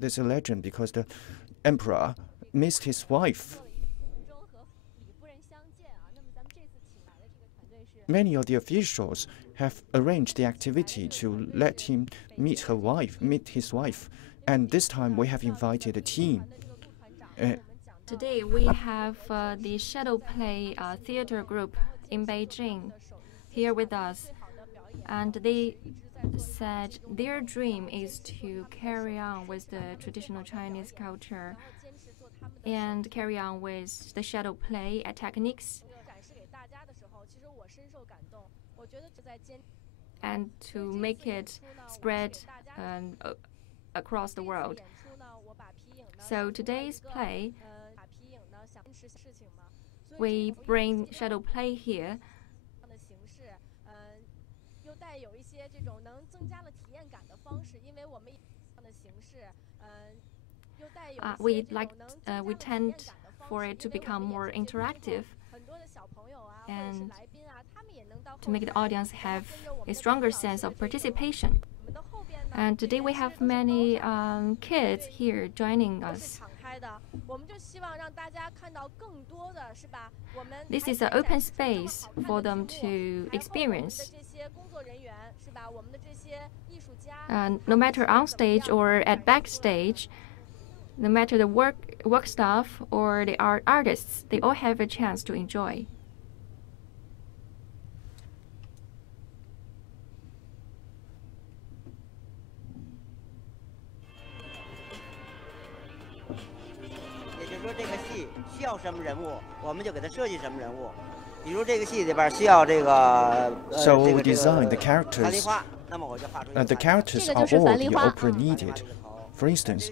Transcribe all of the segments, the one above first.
there's a legend because the emperor missed his wife. Many of the officials have arranged the activity to let him meet his wife. And this time we have invited a team. Today we have the Shadow Play theater group in Beijing here with us. And they said their dream is to carry on with the traditional Chinese culture and carry on with the shadow play techniques and to make it spread across the world. So today's play, we bring shadow play here. We tend for it to become more interactive and to make the audience have a stronger sense of participation. And today we have many kids here joining us. This is an open space for them to experience. No matter on stage or at backstage, no matter the work staff or the artists, they all have a chance to enjoy. So we design the characters. The characters are all the opera needed. For instance,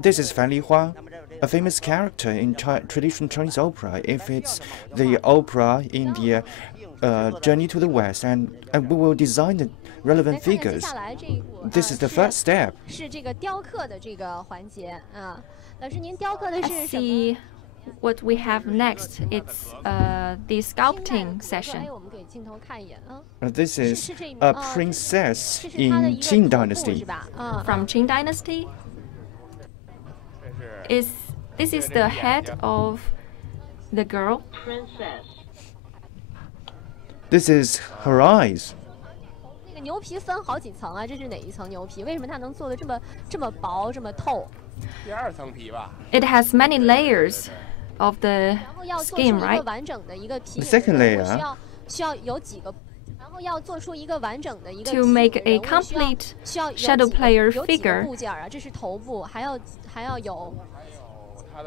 this is Fan Li Hua, a famous character in traditional Chinese opera. If it's the opera in the Journey to the West, and we will design the relevant figures. This is the first step. Let's see what we have next. It's the sculpting session. This is a princess in Qing Dynasty. From Qing Dynasty? This is the head of the girl. This is her eyes. It has many layers of the skin, right? The second layer. To make a complete shadow player figure,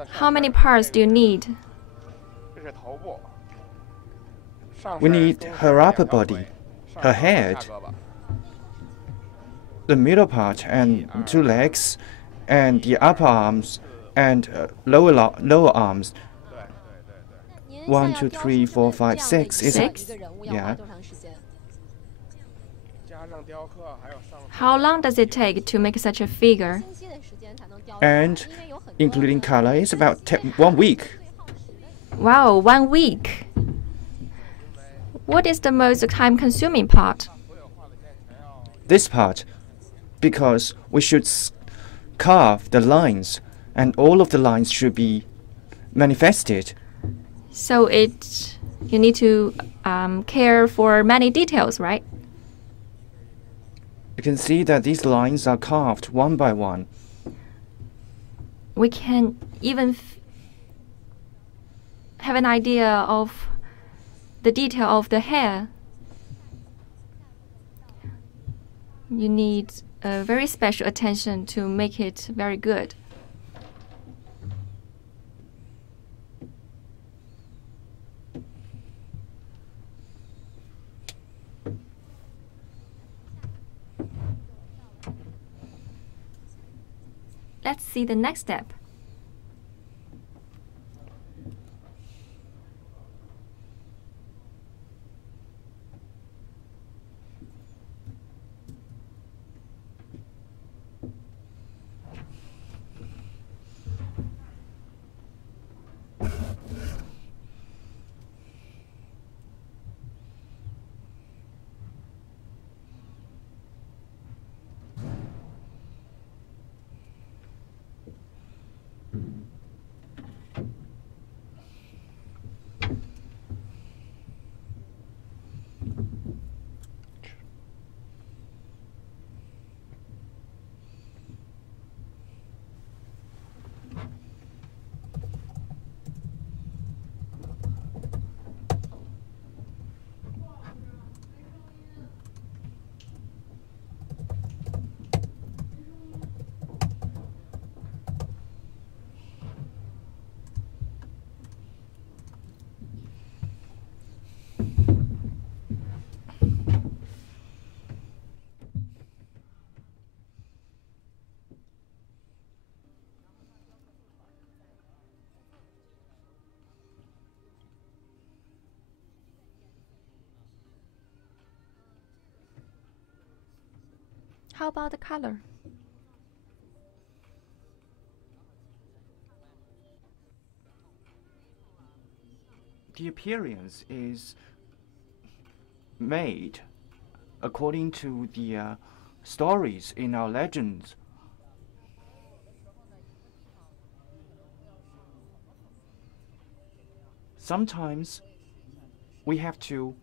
how many parts do you need? We need her upper body, her head, the middle part, and 2 legs, and the upper arms, and lower arms. 1, 2, 3, 4, 5, 6. 6? Yeah. How long does it take to make such a figure? And including color, it's about 1 week. Wow, 1 week. What is the most time-consuming part? This part, because we should carve the lines, and all of the lines should be manifested. So you need to care for many details, right? You can see that these lines are carved one by one. We can even have an idea of the detail of the hair. You need a very special attention to make it very good. Let's see the next step. How about the color? The appearance is made according to the stories in our legends. Sometimes we have to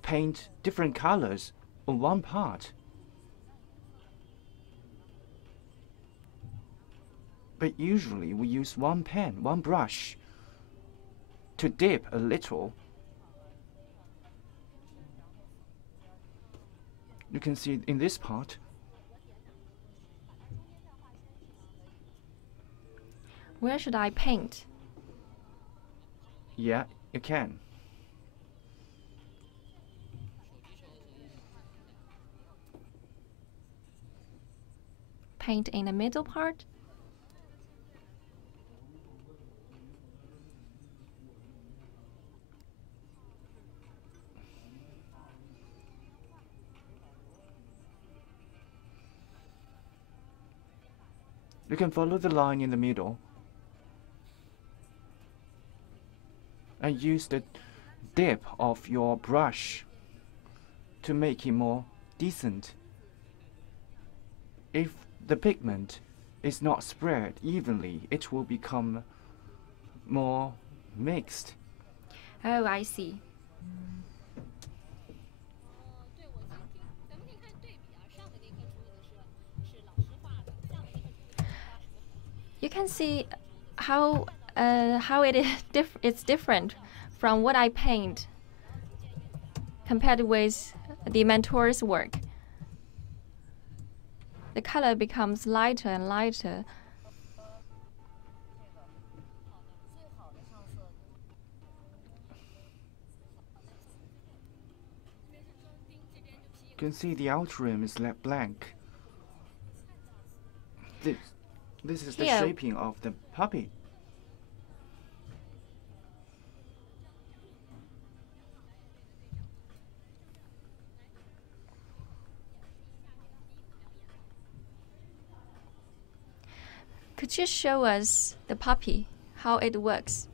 paint different colors on one part. But usually we use one pen, one brush, to dip a little. You can see in this part. Where should I paint? Yeah, you can. Paint in the middle part? You can follow the line in the middle and use the dip of your brush to make it more decent. If the pigment is not spread evenly, it will become more mixed. Oh, I see. You can see how it's different from what I paint compared with the mentor's work. The color becomes lighter and lighter. You can see the outer rim is left blank. This is the shaping of the puppy. Could you show us the puppy, how it works?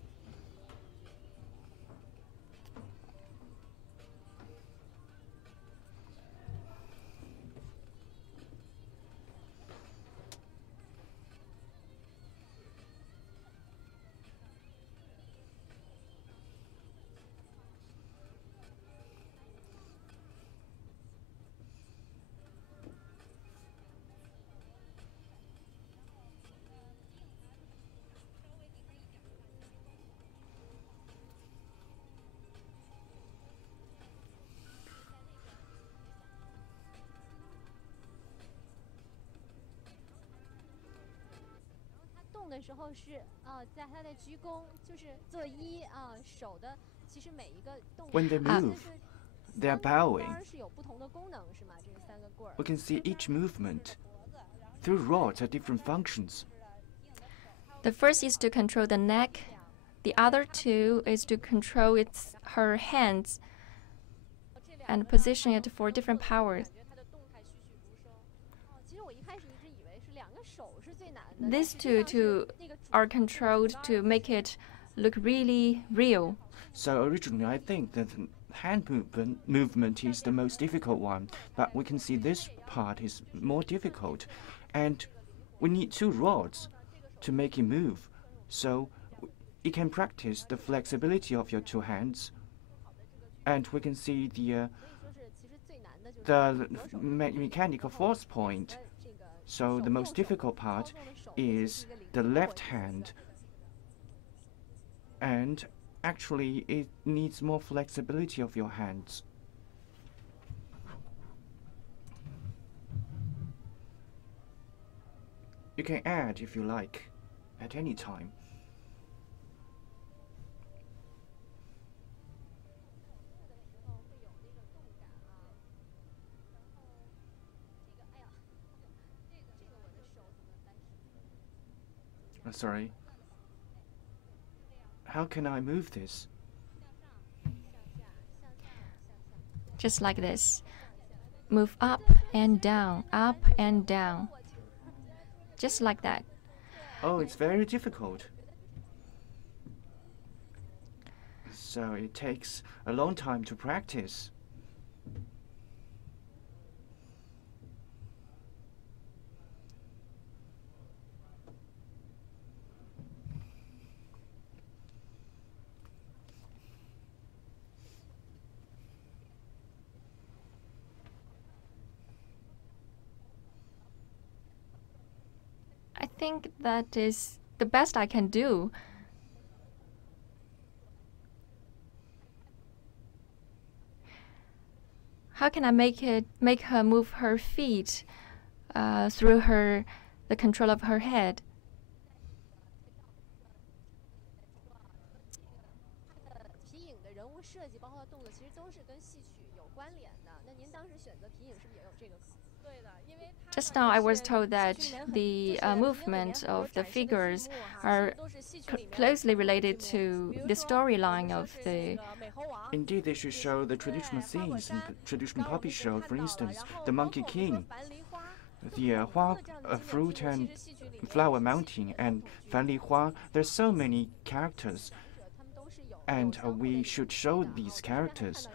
When they move, they are bowing. We can see each movement through rods have different functions. The first is to control the neck. The other two is to control her hands and position it for different powers. These two are controlled to make it look really real. So originally I think that the hand movement is the most difficult one, but we can see this part is more difficult. And we need two rods to make it move. So you can practice the flexibility of your two hands. And we can see the mechanical force point. So the most difficult part is the left hand. And actually, it needs more flexibility of your hands. You can add if you like, at any time. Sorry. How can I move this? Just like this. move up and down, just like that. Oh, it's very difficult. So it takes a long time to practice. I think that is the best I can do. How can I make her move her feet through the control of her head? Just now, I was told that the movement of the figures are closely related to the storyline of the. Indeed, they should show the traditional scenes in the traditional puppet show. For instance, the Monkey King, the fruit and flower mountain, and Fan Li Hua. There's so many characters, and we should show these characters.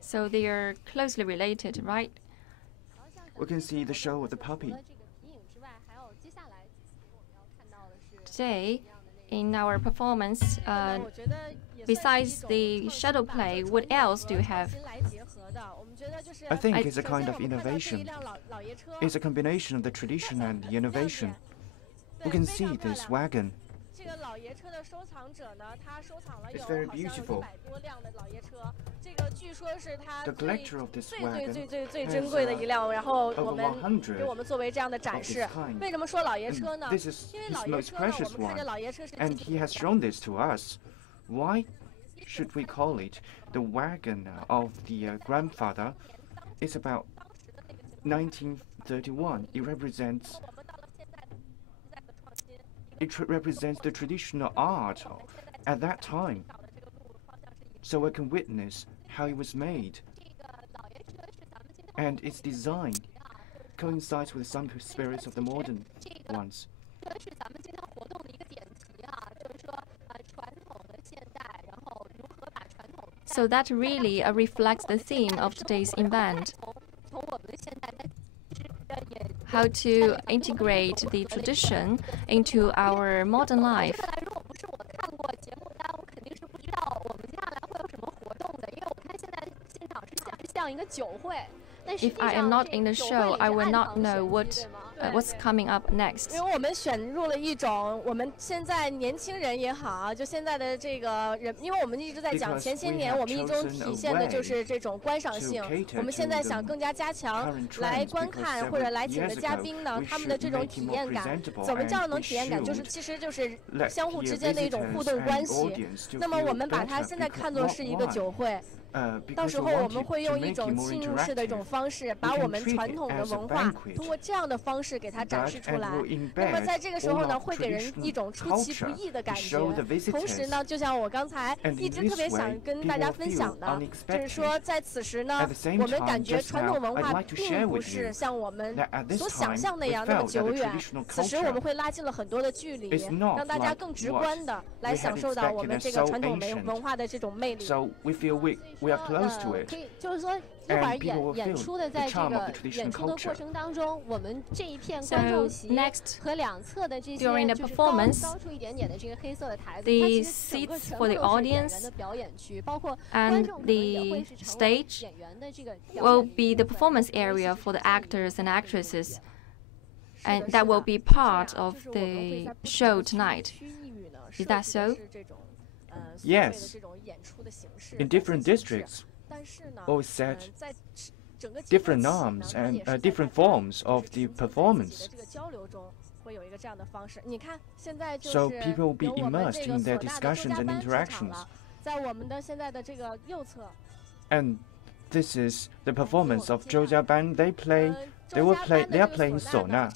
So they are closely related, right? We can see the show of the puppy. Today, in our performance, besides the shadow play, what else do you have? I think it's a kind of innovation. It's a combination of the tradition and the innovation. We can see this wagon. It's very beautiful. The collector of this wagon has over 100 of this kind. And this is his most precious one, and he has shown this to us. Why should we call it the wagon of the grandfather? It's about 1931. It represents the traditional art at that time, so I can witness how it was made. And its design coincides with some spirits of the modern ones. So that really reflects the theme of today's event. How to integrate the tradition into our modern life. If I am not in the show, I will not know what's coming up next. 因为我们选入了一种我们现在年轻人也好，就现在的这个人，因为我们一直在讲前些年我们一中体现的就是这种观赏性。我们现在想更加加强来观看或者来请的嘉宾呢，他们的这种体验感。怎么叫能体验感？其实就是相互之间的一种互动关系。那么我们把它现在看作是一个酒会。到时候我们会用一种浸入式的一种方式，把我们传统的文化通过这样的方式给它展示出来。那么在这个时候呢，会给人一种出其不意的感觉。同时呢，就像我刚才一直特别想跟大家分享的，就是说在此时呢，我们感觉传统文化并不是像我们所想象那样那么久远。此时我们会拉近了很多的距离，让大家更直观的来享受到我们这个传统文化的这种魅力。We are close to it. 就是说，一会儿演出的在这个演出的过程当中，我们这一片观众席和两侧的这些就是高出一点点的这个黑色的台子，它其实整个全部都是演员的表演区，包括观众可能也会是成为演员的这个表演。Will be the performance area for the actors and actresses, and that will be part of the show tonight. Is that so? Yes. In different districts, all set different norms and different forms of the performance. So people will be immersed in their discussions and interactions. And this is the performance of Zhoujia Band. They are playing suona.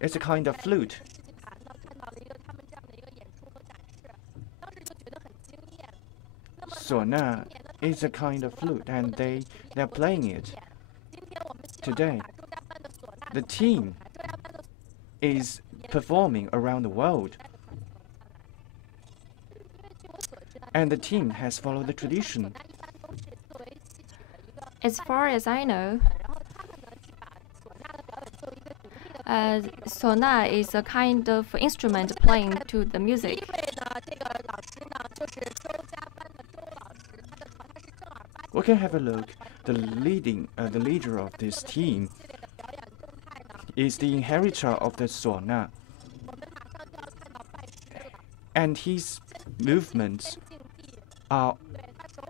It's a kind of flute. Suona is a kind of flute, and they're playing it. Today, the team is performing around the world, and the team has followed the tradition. As far as I know, suona is a kind of instrument playing to the music. We can have a look. The leader of this team is the inheritor of the suona, and his movements are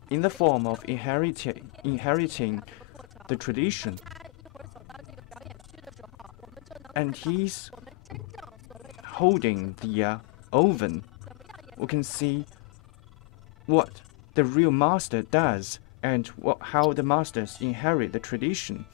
in the form of inheriting the tradition. And he's holding the oven. We can see what the real master does and how the masters inherit the tradition.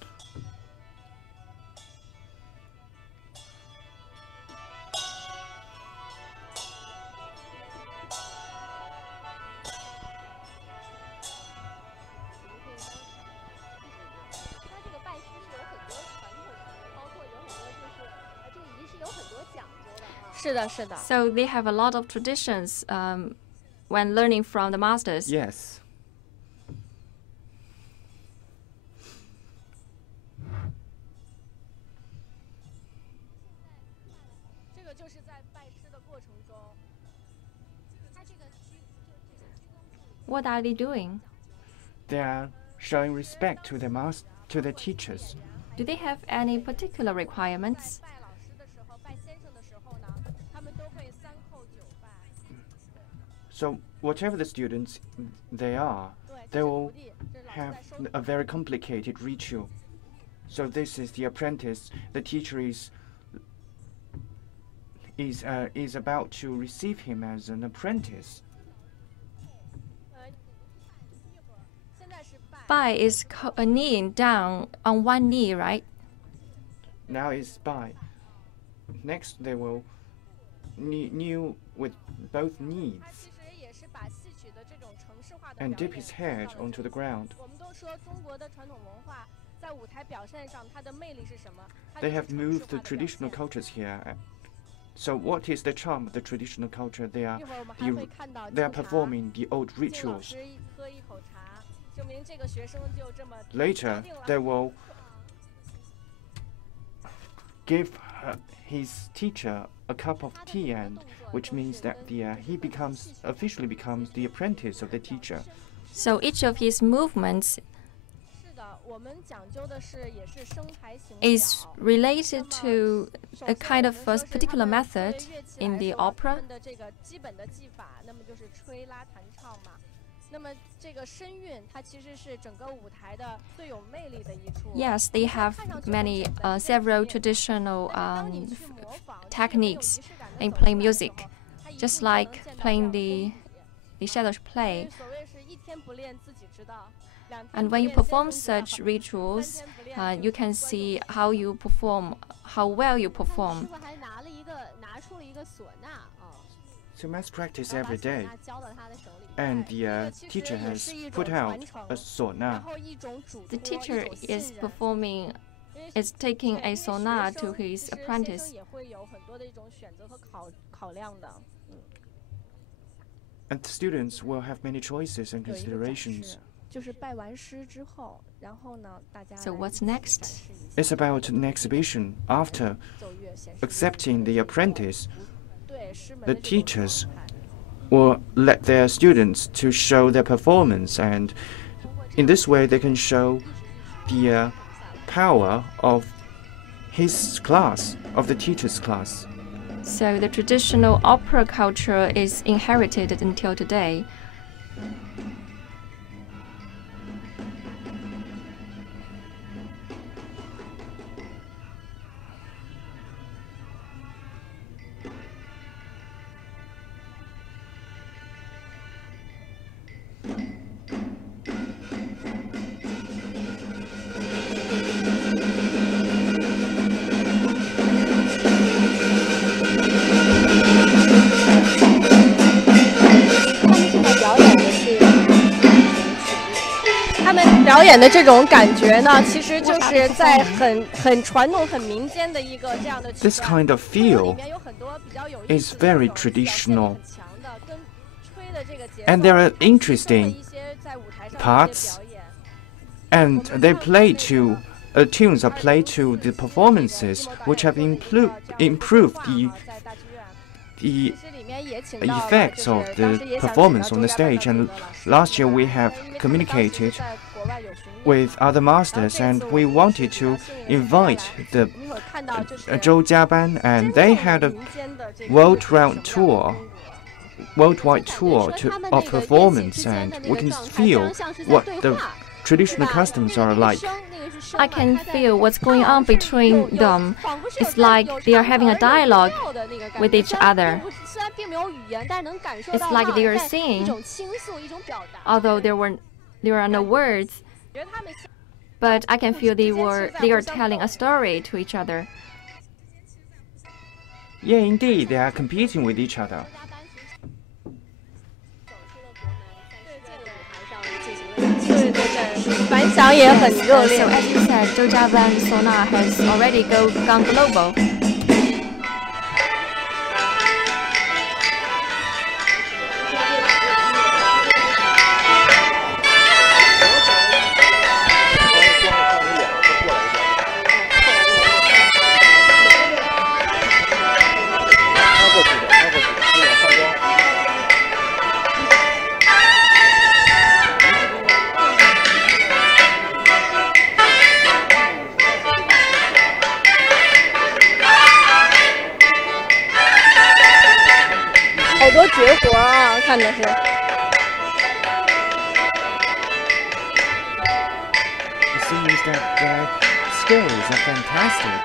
So they have a lot of traditions when learning from the masters. Yes. What are they doing? They are showing respect to their teachers. Do they have any particular requirements? So whatever the students they will have a very complicated ritual. So this is the apprentice. The teacher is about to receive him as an apprentice. Bai is kneeling down on one knee, right? Now is Bai. Next they will kneel with both knees and dip his head onto the ground. They have moved the traditional cultures here. So what is the charm of the traditional culture? They are performing the old rituals. Later, they will give his teacher a cup of tea, and which means that he officially becomes the apprentice of the teacher. So each of his movements is related to a kind of a particular method in the opera. Yes, they have several traditional techniques in playing music, just like playing the shadow play. And when you perform such rituals, you can see how well you perform. So must practice every day. And the teacher has put out a suona. The teacher is taking a suona to his apprentice. And the students will have many choices and considerations. So what's next? It's about an exhibition. After accepting the apprentice, the teachers will let their students to show their performance, and in this way they can show the power of his class, of the teacher's class. So the traditional opera culture is inherited until today. 表演的这种感觉呢，其实就是在很传统、很民间的一个这样的曲段。This kind of feel is very traditional, and there are interesting parts, and they play to tunes are played to the performances, which have improved the effects of the performance on the stage. And last year we have communicated with other masters, and we wanted to invite the Zhou Jiaban, and they had a worldwide tour of performance, and we can feel what the traditional customs are like. I can feel what's going on between them. It's like they are having a dialogue with each other. It's like they are singing, although there are no words. But I can feel they are telling a story to each other. Yeah, indeed, they are competing with each other. So as you said, Zhou Jiaban suona has already gone global. 好多绝活啊，看的是。It seems that their skills are fantastic.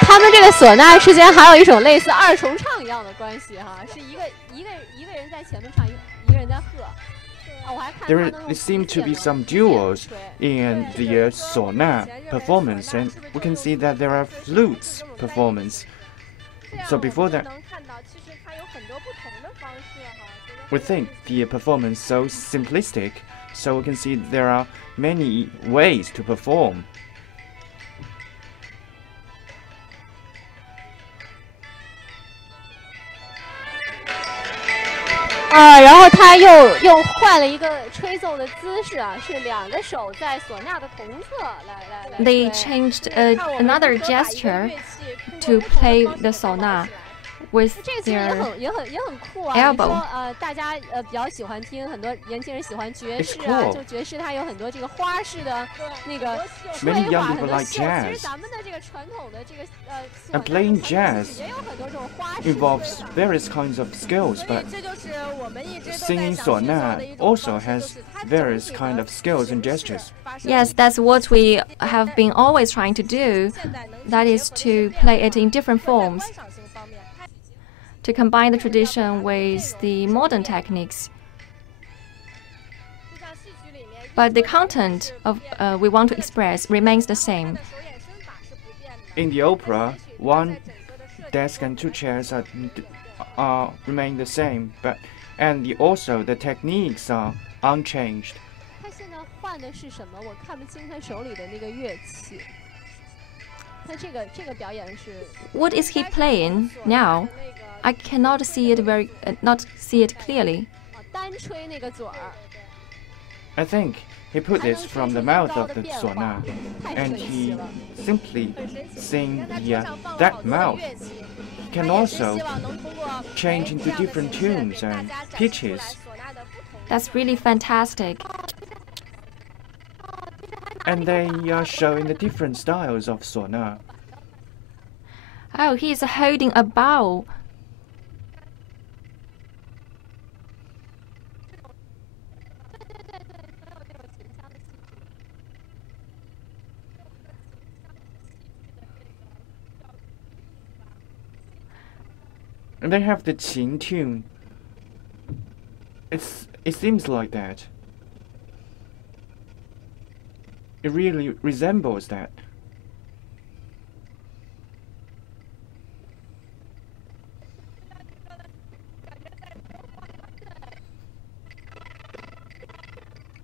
他们这个唢呐之间还有一种类似二重唱一样的关系哈，是一个人在前面唱，一个人在和。There seem to be some duos in the suona performance, and we can see that there are flutes performance. So before that, we think the performance so simplistic, so we can see there are many ways to perform. 然后他又换了一个吹奏的姿势啊，是两个手在唢呐的同侧来。They changed another gesture to play the suona with their elbow. 大家比较喜欢听，很多年轻人喜欢爵士啊，就爵士它有很多这个花式的那个吹法，很多其实咱们的这个传统的这个And playing jazz involves various kinds of skills, but singing suona also has various kinds of skills and gestures. Yes, that's what we have been always trying to do. That is to play it in different forms, to combine the tradition with the modern techniques. But the content of we want to express remains the same. In the opera, one desk and two chairs remain the same, and also the techniques are unchanged. 他现在换的是什么？我看不清他手里的那个乐器。他这个表演是。What is he playing now? I cannot see it not see it clearly. 单吹那个嘴儿。I think he put this from the mouth of the suona, and he simply sing that mouth. He can also change into different tunes and pitches. That's really fantastic. And they are showing the different styles of suona. Oh, he's holding a bow. And they have the qin tune. It seems like that. It really resembles that.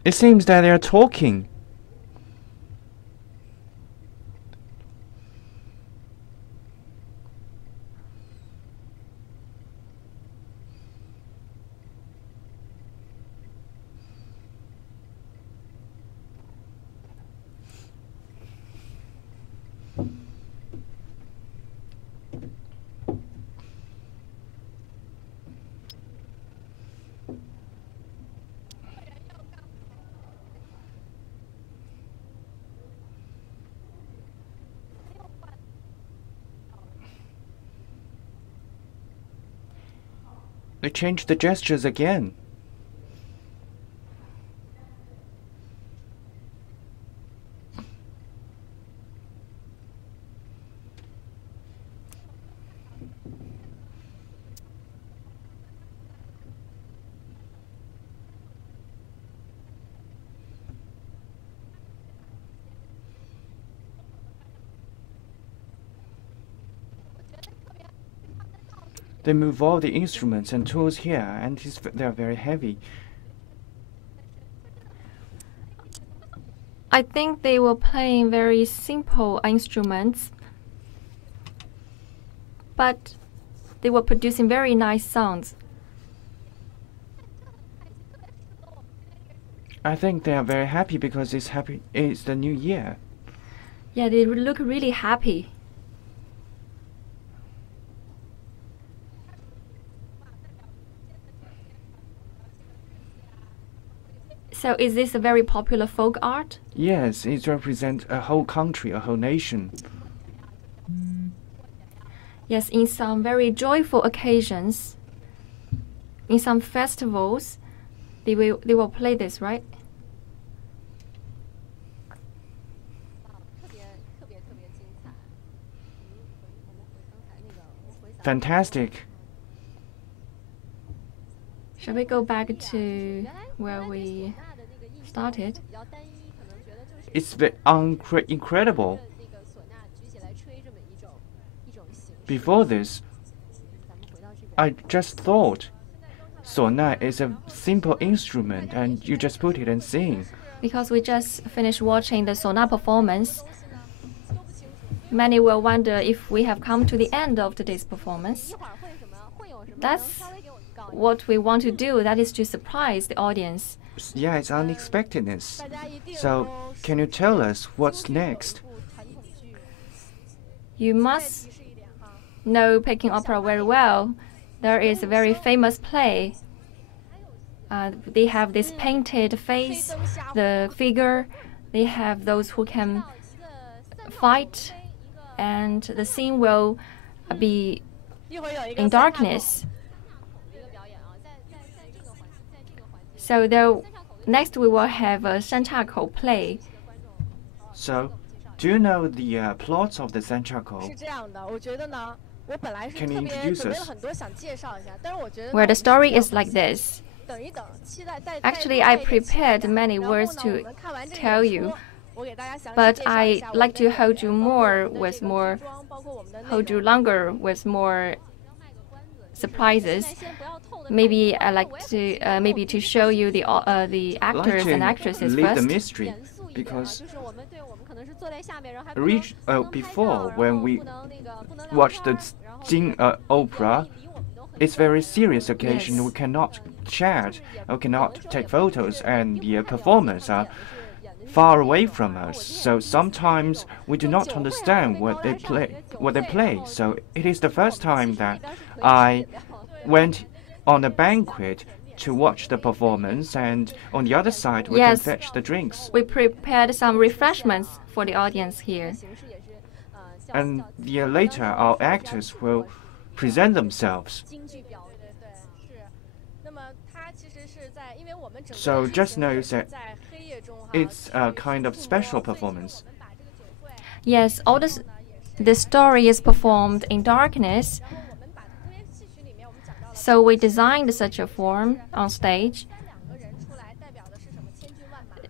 It seems that they are talking. They changed the gestures again. They move all the instruments and tools here, and they are very heavy. I think they were playing very simple instruments, but they were producing very nice sounds. I think they are very happy because it's the new year. Yeah, they look really happy. So is this a very popular folk art? Yes, it represents a whole country, a whole nation. Yes, in some very joyful occasions, in some festivals, they will play this, right? Fantastic. Shall we go back to where we started? It's incredible. Before this, I just thought suona is a simple instrument and you just put it and sing. Because we just finished watching the suona performance, many will wonder if we have come to the end of today's performance. That's what we want to do, that is to surprise the audience. Yeah, it's unexpectedness. So, can you tell us what's next? You must know Peking Opera very well. There is a very famous play. They have this painted face, the figure. They have those who can fight, and the scene will be in darkness. So next we will have a Sanchakou play. So, do you know the plots of the Sanchakou? Can you introduce us? Well, the story is like this. Actually, I prepared many words to tell you, but I like to hold you longer with more surprises. Maybe I like to to show you the actors and actresses leave first. The mystery, because before when we watch the Peking opera, it's very serious occasion. Yes. We cannot chat, we cannot take photos, and the performers are far away from us. So sometimes we do not understand what they play. So it is the first time that I went on a banquet to watch the performance, and on the other side we can fetch the drinks. We prepared some refreshments for the audience here. And later our actors will present themselves. So just know that it's a kind of special performance. Yes, all the story is performed in darkness. So we designed such a form on stage.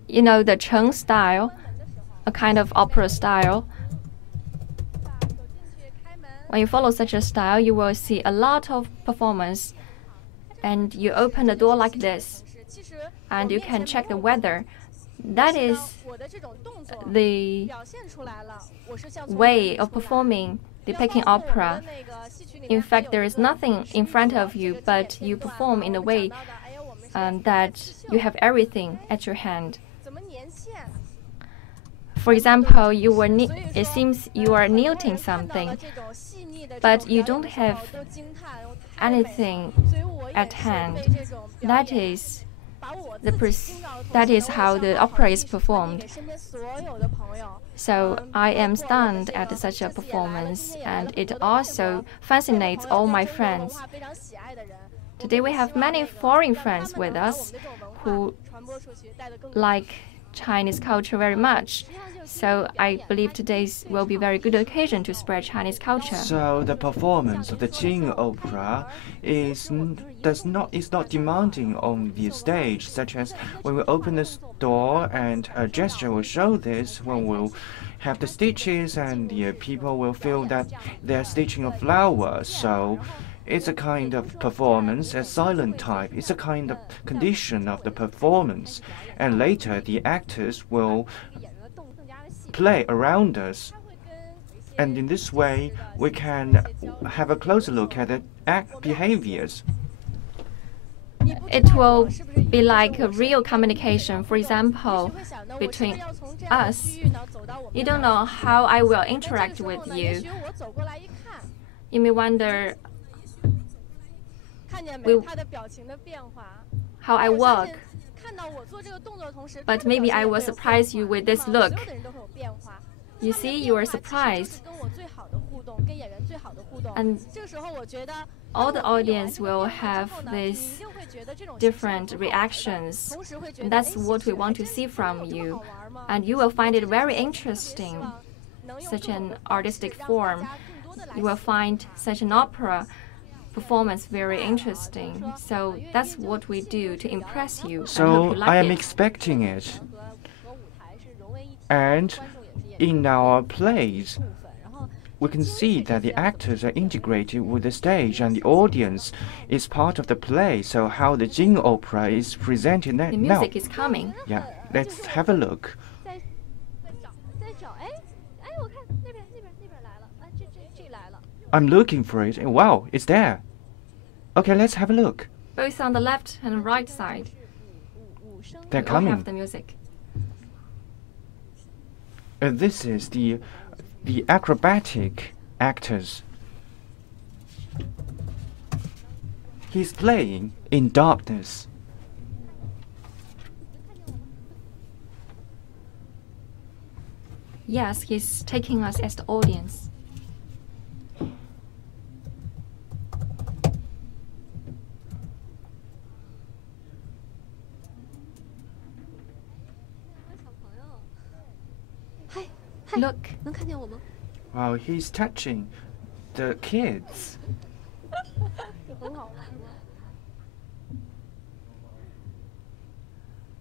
You know, the Cheng style, a kind of opera style. When you follow such a style, you will see a lot of performance. And you open the door like this. and you can check the weather. That is the way of performing the Peking Opera. In fact, there is nothing in front of you, but you perform in a way that you have everything at your hand. For example, it seems you are knitting something, but you don't have anything at hand. That is how the opera is performed. So I am stunned at such a performance, and it also fascinates all my friends. Today we have many foreign friends with us who like Chinese culture very much. So I believe today's will be a very good occasion to spread Chinese culture. So the performance of the Peking Opera is not demanding on the stage, such as when we open the door and a gesture will show this, when we'll have the stitches and the people will feel that they're stitching a flower. So it's a kind of performance, a silent type. It's a kind of condition of the performance. And later the actors will play around us. And in this way, we can have a closer look at the behaviors. It will be like a real communication. For example, between us, you don't know how I will interact with you. You may wonder how I walk, but maybe I will surprise you with this look. You see, you are surprised, and all the audience will have these different reactions. And that's what we want to see from you, and you will find it very interesting, such an artistic form. You will find such an opera performance very interesting. So that's what we do to impress you. So I am expecting it. And in our plays, we can see that the actors are integrated with the stage and the audience is part of the play. So how the Peking Opera is presented now. The music is coming. Yeah, let's have a look. I'm looking for it, and wow, it's there. Okay, let's have a look. Both on the left and right side. They're coming. We have the music. This is the acrobatic actors. He's playing in darkness. Yes, he's taking us as the audience. Look. Wow, he's touching the kids.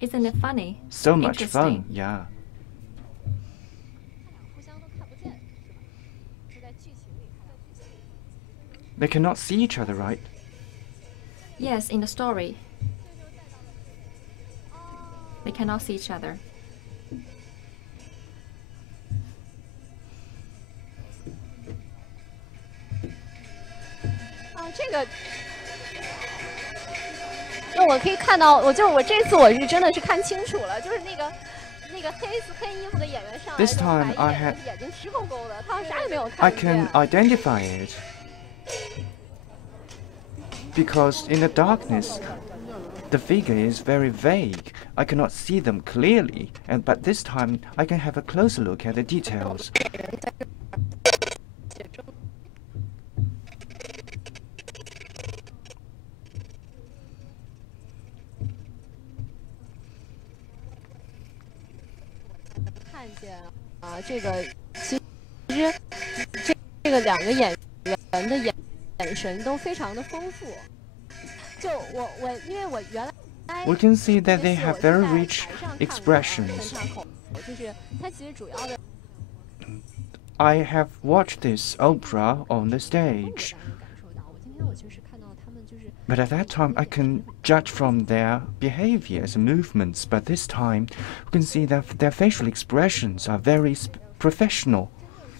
Isn't it funny? So much fun, yeah. They cannot see each other, right? Yes, in the story. They cannot see each other.我可以看到，我这次我是真的是看清楚了，就是那个黑衣服的演员上来， This time I had 眼睛直勾勾的，他啥也没有 I 看 can 见。 identify it because in the darkness the figure is very vague. I cannot see them clearly, but this time I can have a closer look at the details. We can see that they have very rich expressions. I have watched this opera on the stage. But at that time, I can judge from their behaviors and movements. But this time, we can see that their facial expressions are very professional.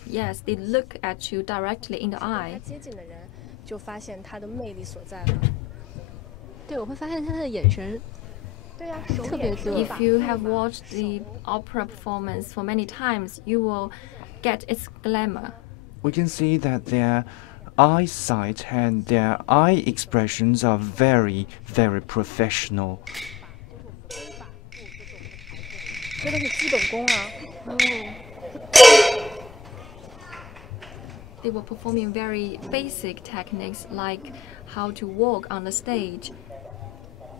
Yes, they look at you directly in the eye. 接近的人就发现他的魅力所在了。对，我会发现他的眼神。对呀，特别多。If you have watched the opera performance for many times, you will get its glamour. We can see that their eyesight and their eye expressions are very, very professional. 这都是基本功啊。They were performing very basic techniques like how to walk on the stage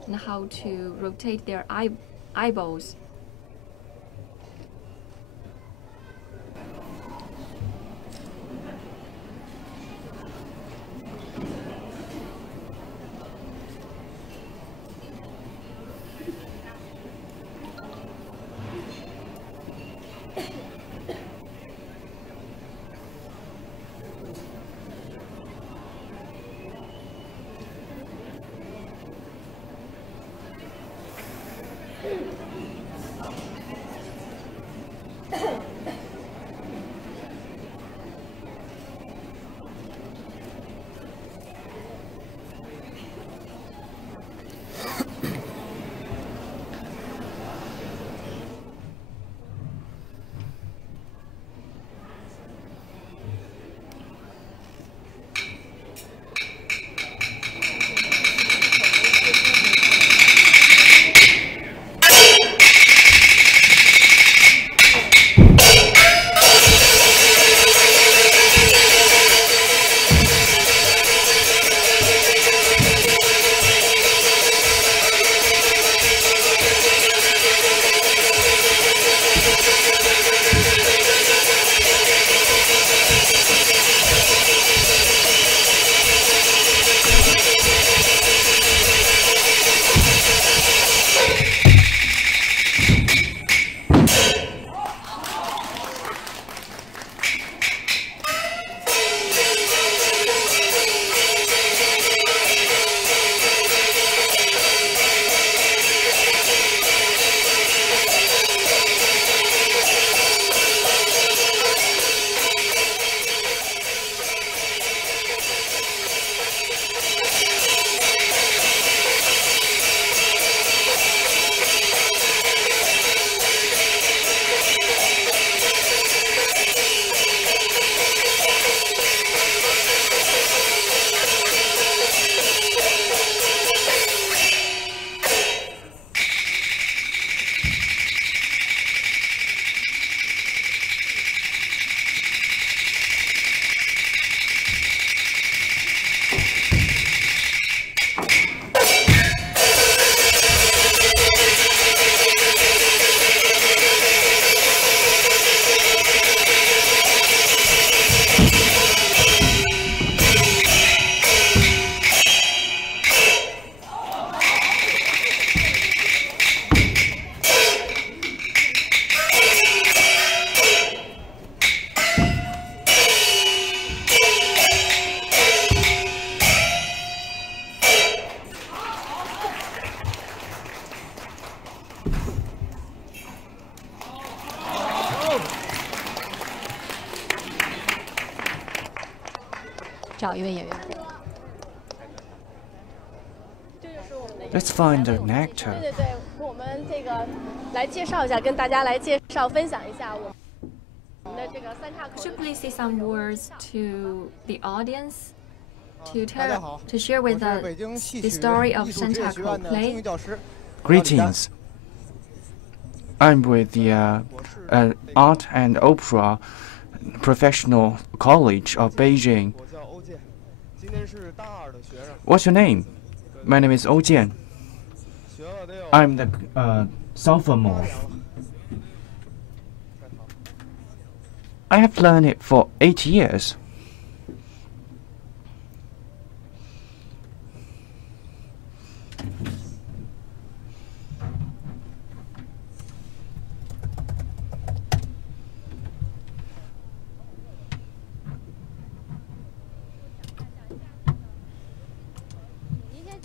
and how to rotate their eyeballs. Let's find an actor. 对对对，我们这个来介绍一下，跟大家来介绍、分享一下我们的这个三岔口。Could you please say some words to the audience to share with us the story of Santaco play? Greetings. I'm with the Art and Opera Professional College of Beijing. What's your name? My name is Oh Jian. I'm the sophomore. I have learned it for 8 years.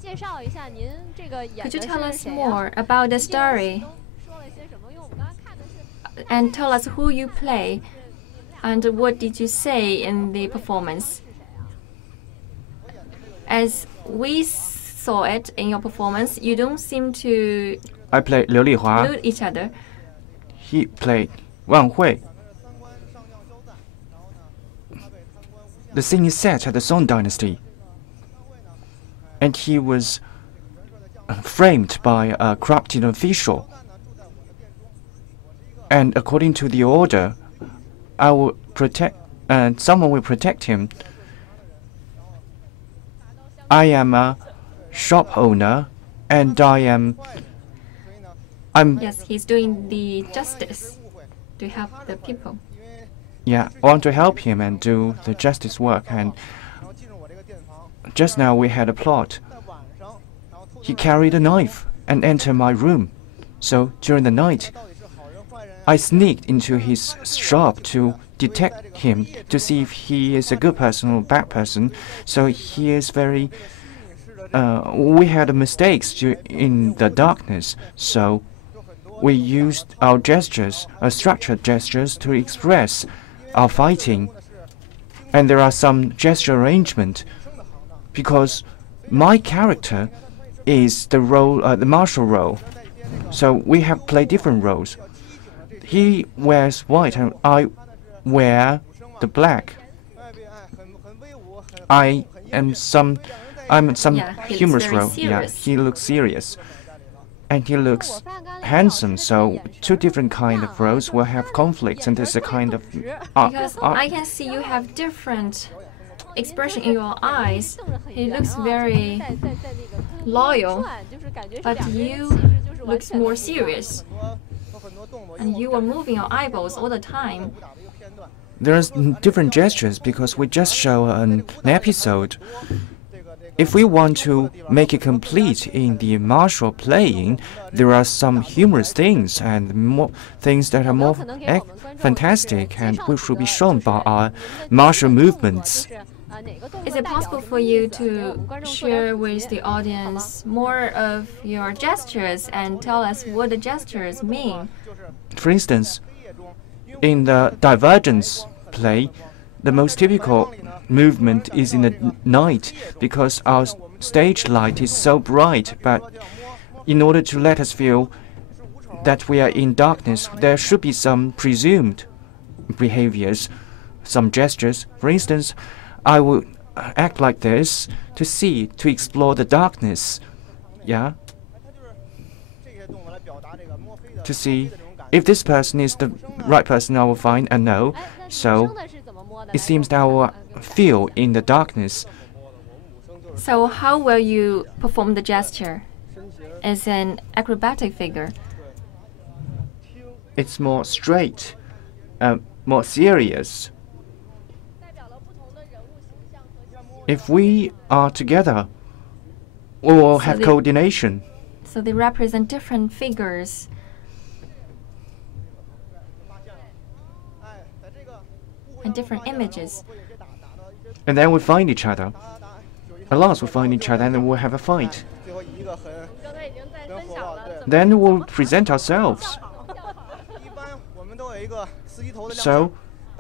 Could you tell us more about the story and tell us who you play and what did you say in the performance? As we saw it in your performance, you don't seem to I played Liu Lihua. know each other. He played Wang Hui. The scene is set at the Song Dynasty, and he was framed by a corrupted official. And according to the order, I will protect, and someone will protect him. I am a shop owner, and I'm. Yes, he's doing the justice to help the people. Yeah, I want to help him and do the justice work. And just now we had a plot. He carried a knife and entered my room. So during the night, I sneaked into his shop to detect him, to see if he is a good person or a bad person. So he is very. We had mistakes in the darkness. So we used our gestures, structured gestures, to express our fighting. And there are some gesture arrangement, because my character is the role, the martial role. So we have played different roles. He wears white and I wear the black. I'm some humorous role. Yeah, he looks serious. And he looks handsome, so two different kind of roles will have conflicts, and there's a kind of because I can see you have different expression in your eyes. He looks very loyal, but you looks more serious, and you are moving your eyeballs all the time. There's different gestures because we just show an episode. If we want to make it complete in the martial playing, there are some humorous things and more things that are more fantastic and which will be shown by our martial movements. Is it possible for you to share with the audience more of your gestures and tell us what the gestures mean? For instance, in the divergence play, the most typical movement is in the night because our stage light is so bright, but in order to let us feel that we are in darkness, there should be some presumed behaviors, some gestures. For instance, I will act like this to explore the darkness. Yeah? To see if this person is the right person I will find and know. So it seems that I will feel in the darkness. So how will you perform the gesture as an acrobatic figure? It's more straight, more serious. If we are together, we will have coordination. So they represent different figures. And different images. And then we find each other. At last we find each other and then we'll have a fight. Then we'll present ourselves. So,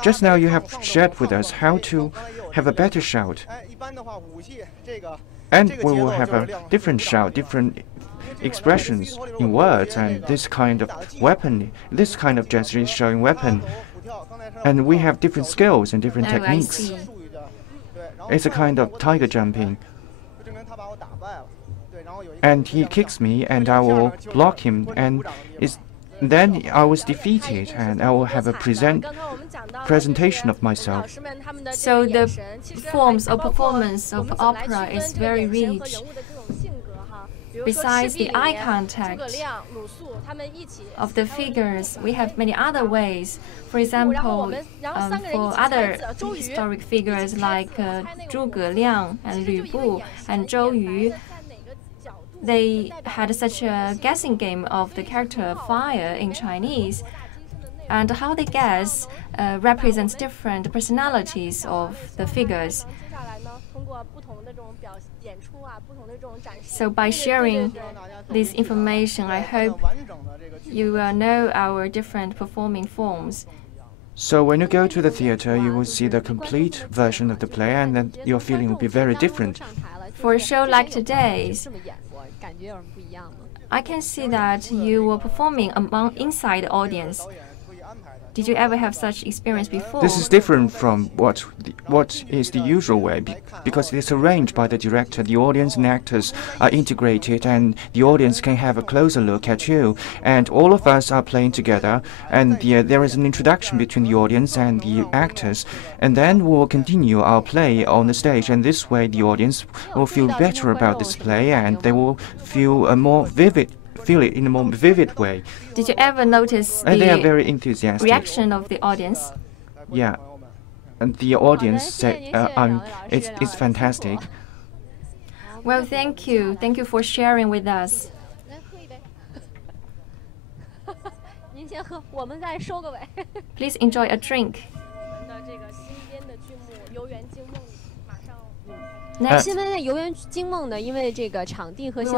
just now you have shared with us how to have a better shout. And we will have a different shout, different expressions in words, and this kind of weapon, this kind of gesture is showing weapon. And we have different skills and different techniques. It's a kind of tiger jumping. And he kicks me and I will block him, and then I was defeated and I will have a presentation of myself. So the forms of performance of opera is very rich. Besides the eye contact of the figures, we have many other ways. For example, for other historic figures like Zhuge Liang and Lü Bu and Zhou Yu, they had such a guessing game of the character of fire in Chinese. And how they guess represents different personalities of the figures. So by sharing this information, I hope you will know our different performing forms. So when you go to the theater, you will see the complete version of the play, and then your feeling will be very different. For a show like today's, I can see that you were performing inside the audience. Did you ever have such experience before? This is different from what is the usual way, because it is arranged by the director. The audience and actors are integrated, and the audience can have a closer look at you. And all of us are playing together, and there is an introduction between the audience and the actors. And then we will continue our play on the stage, and this way the audience will feel better about this play, and they will feel feel it in a more vivid way. Did you ever notice they are very enthusiastic. Reaction of the audience? Yeah, and the audience said, "It's fantastic." Well, thank you. Thank you for sharing with us. Please enjoy a drink. Next, we will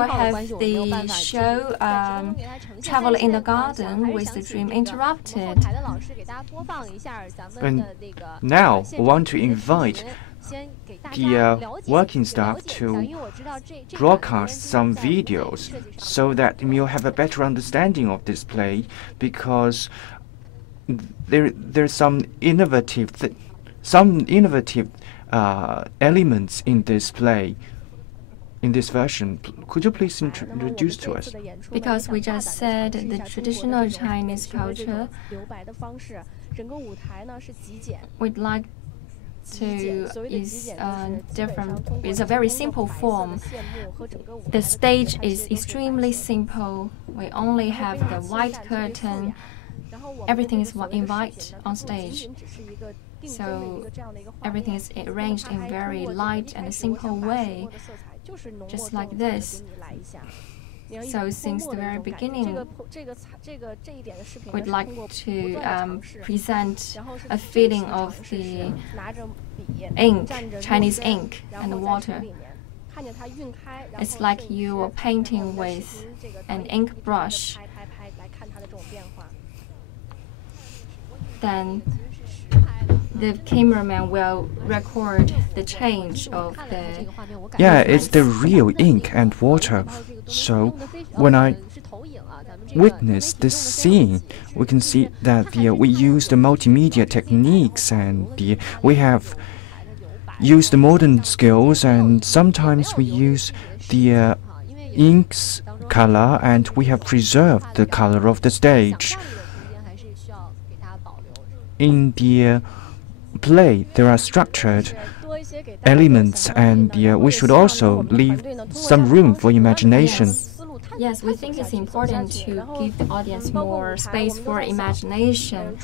have the show Travel in the Garden with the Dream Interrupted. And now we want to invite the working staff to broadcast some videos so that you'll have a better understanding of this play, because there's some innovative elements in this play, in this version. Could you please introduce to us? Because we just said the traditional Chinese culture, we'd like to use it's a very simple form. The stage is extremely simple. We only have the white curtain. Everything is in white on stage. So everything is arranged in very light and simple way, just like this. So since the very beginning, we'd like to present a feeling of the ink, Chinese ink and water. It's like you are painting with an ink brush. Then the cameraman will record the change of the... Yeah, it's the real ink and water. So when I witness this scene, we can see that we use the multimedia techniques, and we have used the modern skills, and sometimes we use the ink's color, and we have preserved the color of the stage. In the play, there are structured elements, and we should also leave some room for imagination. Yes, we think it's important to give the audience more space for imagination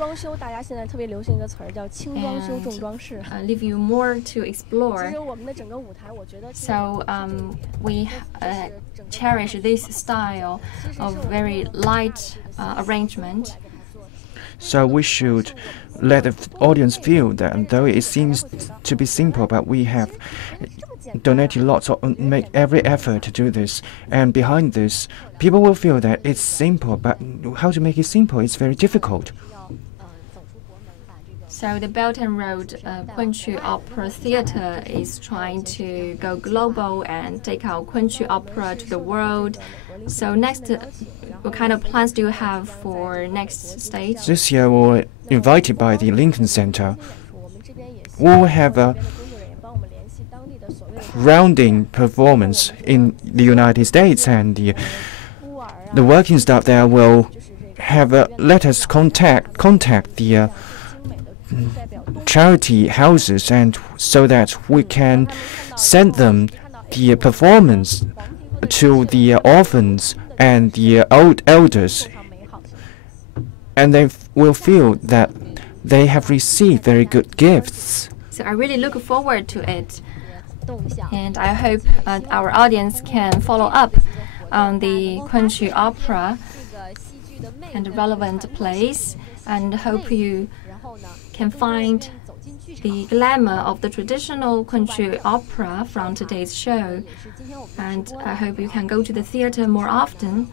and leave you more to explore. So we cherish this style of very light arrangement. So we should let the audience feel that, though it seems to be simple, but we have donated lots of, make every effort to do this. And behind this, people will feel that it's simple, but how to make it simple is very difficult. So the Belt and Road Kunqu Opera Theater is trying to go global and take our Kunqu opera to the world. So next, what kind of plans do you have for next stage? This year, we're invited by the Lincoln Center. We'll have a rounding performance in the United States, and the working staff there will have let us contact the charity houses, and so that we can send them the performance to the orphans and the old elders, and they will feel that they have received very good gifts. So I really look forward to it, and I hope our audience can follow up on the Kunqu opera and relevant plays, and hope you can find the glamour of the traditional Kunqu opera from today's show. And I hope you can go to the theater more often.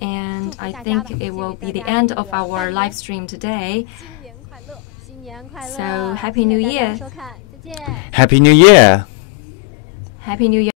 And I think it will be the end of our live stream today. So Happy New Year! Happy New Year! Happy New Year!